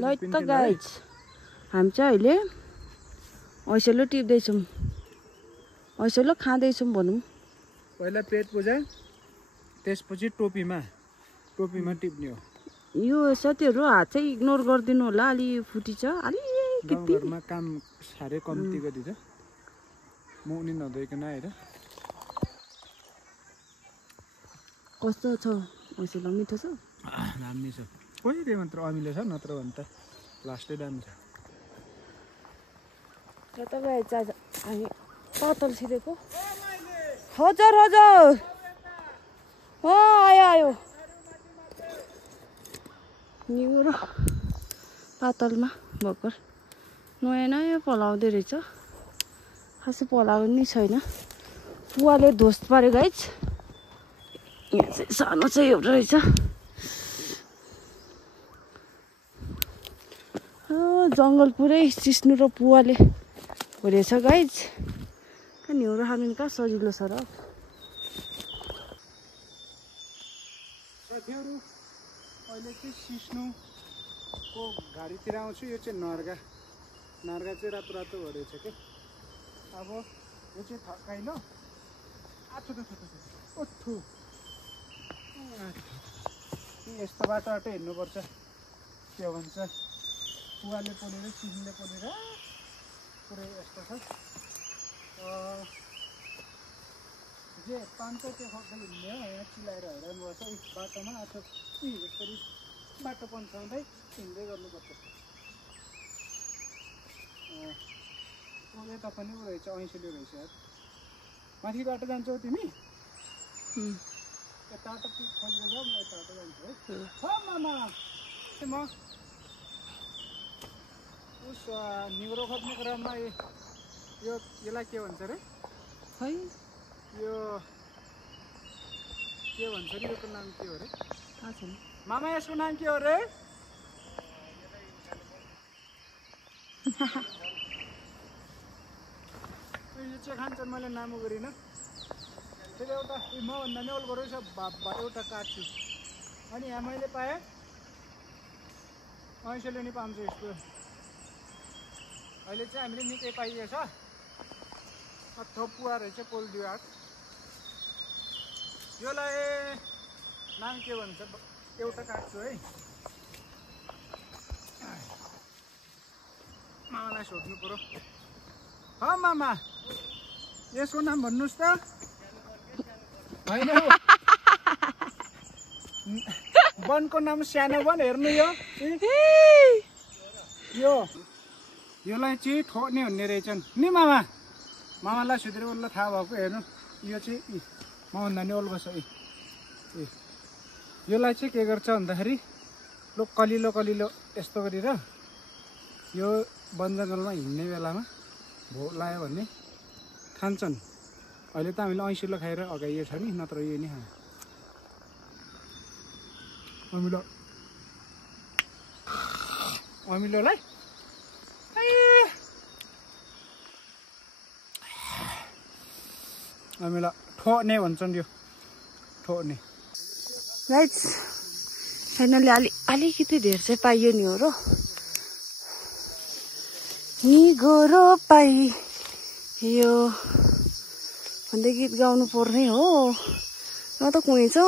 Light त guys हामी चाहिँ अहिले ऐसेलो टिप्दैछौँ ऐसेलो खाँदैछौँ भनौँ। पहिला पेट पूजा त्यसपछि टोपीमा टिप्ने हो। यो साथीहरू हात चाहिँ इग्नोर गरिदिनु होला, अलि फुटी छ अलिकति। घरमा काम साह्रै कम्ती गरिदिन्छ मुनि नधोइकन आएर। कस्तो छ ऐसेलो? मिठो छ, दामी छ। कोही त्यो मात्र अमिलो छ, नत्र भने त लास्टै दामी छ। र तपाईँ चाहिँ हामी पातल छिरेको। हजुर हजुर आयो निगो र पातलमा भर्खर नयाँ नयाँ पलाउँदै रहेछ। खासै पलाएको नि छैन, पुवाले ध्वस्त पाऱ्यो गाइज। यहाँ चाहिँ सानो चाहिँ एउटा रहेछ। जङ्गल पुरै सिस्नु र पुवाले भरिएछ गाइज। हिउँहरू खानु कहाँ सजिलो छ र। साथीहरू अहिले चाहिँ सिस्नुको घारीतिर आउँछु। यो चाहिँ नर्गा चाहिँ रातो रातो भइरहेछ कि। अब यो चाहिँ थकाइलो ओठु यस्तो बाटो हिँड्नुपर्छ। के भन्छ पुवाले पोलेर सिस्नुले पोलेर पुरै यस्तो छ। जे पान्छ त्यो खोज्दै हिँड्ने हो। यहाँ चिलाएर हैरान गर्छ बाटोमा। अथवा यसरी बाटो पन्छाउँदै हिँड्दै गर्नुपर्छ। यता पनि उ रहेछ, ऐँसिलो रहेछ यार। माथि बाटो जान्छौ तिमी? यता बाटो खोजेर जाऊ, म यता बाटो जान्छु है। हो मामा म उस निगुरो खोज्ने क्रममा यसलाई के भन्छ अरे खै यो के भन्छ अरे? योको नाम के हो अरे थाहा छैन मामा? यसको नाम के हो अरे? यो चाहिँ खान्छन्, मैले नाम गरिनँ। फेरि एउटा मभन्दा नि अल्गो रहेछ एउटा काट्छु। अनि यहाँ मैले पाएँ ऐँसेलो नि पाउँछ यस्तो। अहिले चाहिँ हामीले निकै पाइएछ। थोपुवा रहेछ पोल्ट्री आग। योलाई नाम के भन्छ एउटा काट्छु है। मामालाई सोध्नु पर्यो। ह मामा यसको नाम भन्नुहोस् त। होइन वनको नाम सानो वन। हेर्नु योलाई चाहिँ ठोक्ने हुने रहेछन् नि मामा। मामालाई सुध्रे उसलाई थाहा भएको। हेर्नु यो चाहिँ मभन्दा नि अल्गो छ। योलाई चाहिँ के गर्छ भन्दाखेरि कलिलो कलिलो यस्तो गरेर यो वन जङ्गलमा हिँड्ने बेलामा भोक लाग्यो भने खान्छन्। अहिले त हामीले ऐँसिलो खाएर अगाइयो छ नि, नत्र यो नि खान्छ। अमिलोलाई अमिलो ठोक्ने भन्छन्। यो ठोक्ने गाइज फाइनली अलिकति धेर चाहिँ पाइयो नि हो र। निगोरो पाइयो भन्दै गीत गाउनु पर्ने हो न त कुनै छ।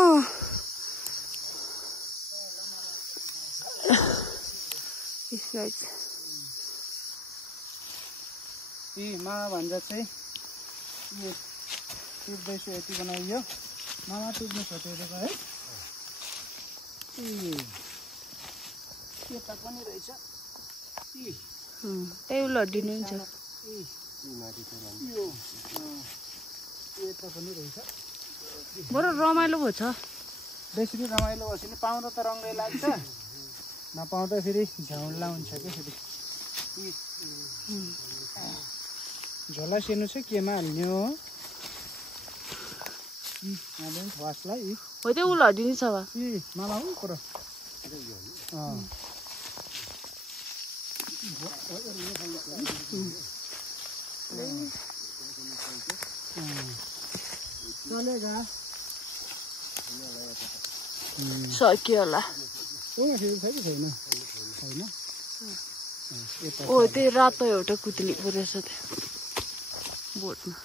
मामा भन्छ चाहिँ टिप्दैछु यति बनाइयो। मामा टिप्नु छोटेको है। यता पनि रहेछ। त्यही लड्डी नै हुन्छ। यता पनि रहेछ। बरु रमाइलो भयो छ। बेसी रमाइलो भएपछि नि पाउँदा त रङ्गै लाग्छ, नपाउँदा फेरि झ्याउला हुन्छ क्या। फेरि झोला सेर्नु चाहिँ केमा हाल्ने हो? वासलाई हो त्यो उल हड्डी छ बा मामा उ पर चलेगा सक्यो होला ओ त्यही रातो एउटा कुतली परेछ त्यो बोटमा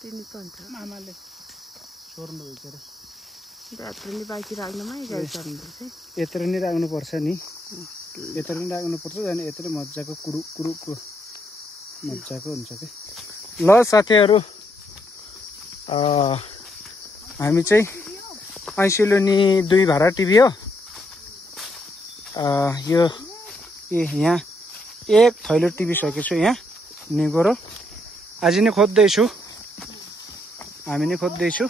तिनी पन्छ मामाले छोड्नु बिचरा यत्रो नि बाँकी राख्नुमै गाई चल्नुपर्छ यत्रो नि राख्नुपर्छ नि यत्रो नि राख्नुपर्छ झन् यत्रो मजाको कुरु कुरुको मजाको हुन्छ कि ल साथीहरू हामी चाहिँ ऐसिलोनी 2 भाडा टिभी हो यो यहाँ एक थैलो टिभी सकेछु यहाँ निगोरो आज नै खोज्दैछु हामी नै खोज्दैछु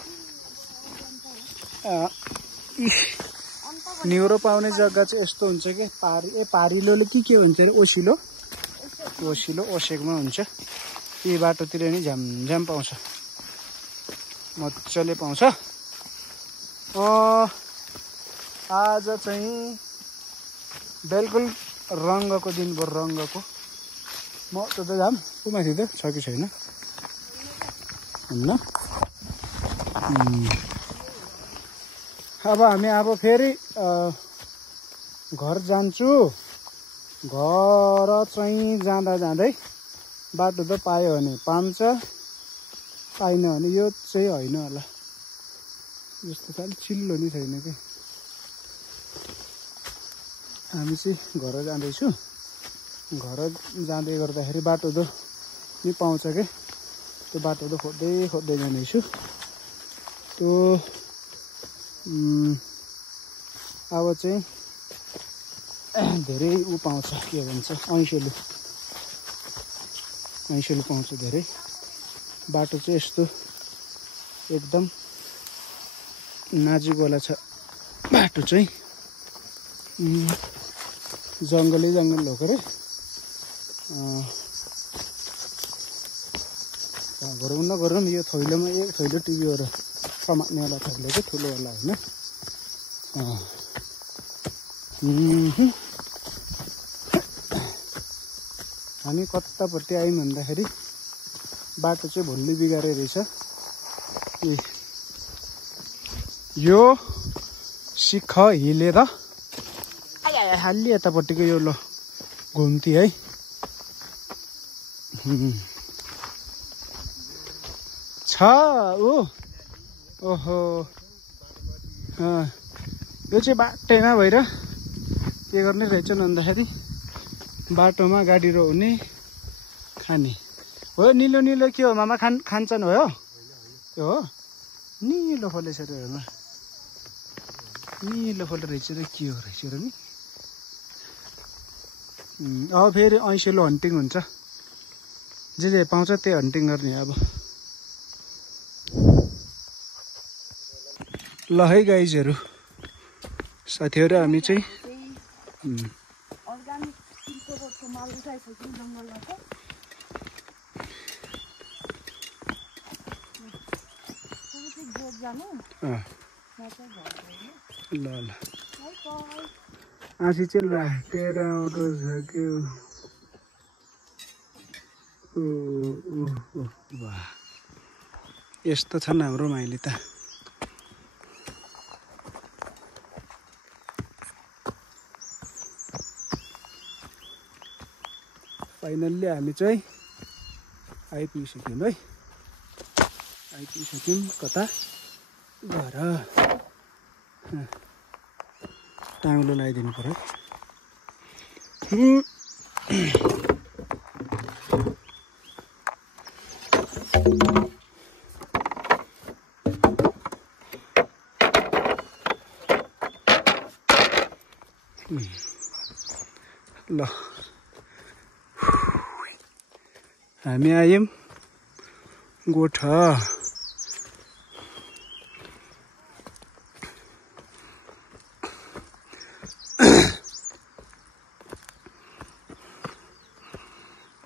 निगोरो पाउने जग्गा चाहिँ यस्तो हुन्छ कि पारिलोले के भन्छ अरे ओसिलो ओसेकमा हुन्छ यी बाटोतिर नि झ्यामझ्याम पाउँछ मजाले पाउँछ आज चाहिँ बिल्कुल रङ्गको दिन भयो रङ्गको म त जाम कुमाथि त छ कि छैन होइन अब हामी अब फेरि घर जान्छु घर चाहिँ जाँदै बाटो त पायो भने पाउँछ पाइन भने यो चाहिँ होइन होला जस्तो त अलिक चिल्लो नि छैन कि हामी चाहिँ घर जाँदैछु घर जाँदै गर्दाखेरि बाटो त नि पाउँछ के त्यो बाटो त खोज्दै जाँदैछु त्यो अब चाहिँ धेरै ऊ पाउँछ के भन्छ ऐसेलु पाउँछ धेरै बाटो चाहिँ यस्तो एकदम नाजुकवाला छ बाटो चाहिँ जङ्गल हो के अरे गरौँ नगरौँ यो थैलोमा एक थैलो टिभीहरू समात्नेवाला थैलो चाहिँ ठुलोवाला होइन हामी कतापट्टि आयौँ भन्दाखेरि बाटो चाहिँ भुल्ली बिगारे रहेछ यो सिख हिलेर हाल्ली यतापट्टिको यो ल घुम्ती है छ ओहो यो चाहिँ बाटैमा भएर के गर्ने रहेछ भन्दाखेरि बाटोमा गाडी रोक्ने खाने हो निलो के हो मामा खान्छन् हो त्यो हो निलो फलेछ हेर्नु निलो फल रहेछ र के हो रहेछ र नि अब फेरि ऐसेलो हन्टिङ हुन्छ जे पाउँछ त्यही हन्टिङ गर्ने अब ल है गाइजहरू साथीहरू हामी चाहिँ ल आँसी चाहिँ राखेर आउँछ के यस्तो छन् हाम्रो माइली त फाइनल्ली हामी चाहिँ आइपुगिसक्यौँ है आइपुगिसक्यौँ कता घर टाङ्लो लगाइदिनु पर्यो ल हामी आयौँ गोठा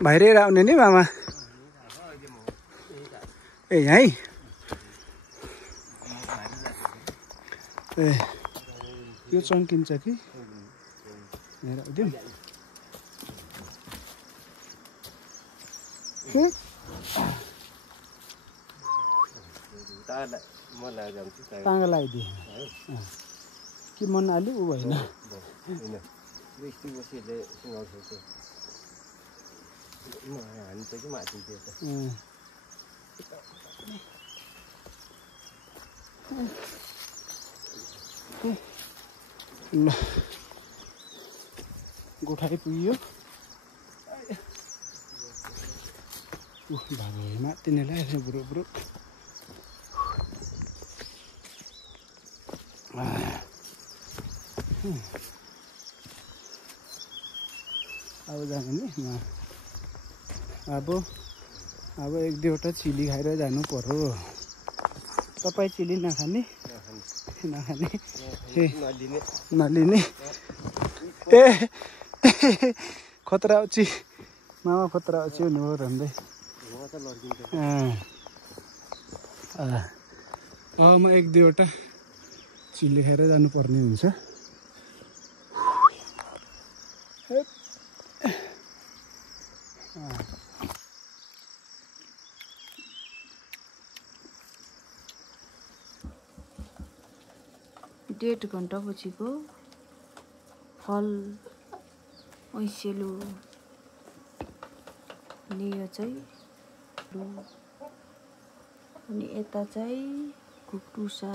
बाहिरै आउने नि मामा ए यहीँ ए यो चम्किन्छ कि हेर ताँगा लगाइदिए कि मन अलि ऊ भएन ल गोठाइ पुग्यो भागमा तिनीहरूलाई आएर बुढो बुढो अब जाने नि अब एक दुईवटा चिली खाएर जानु पर्यो तपाईँ चिली नखाने नलिने ए खतरा आउँछ मामा खतरा आउँछ हुनु हो भन्दै म एक दुईवटा चिली खाएर जानुपर्ने हुन्छ डेढ घन्टा पछिको फल ऐसेलु अनि यो चाहिँ अनि यता चाहिँ कुक्टुसा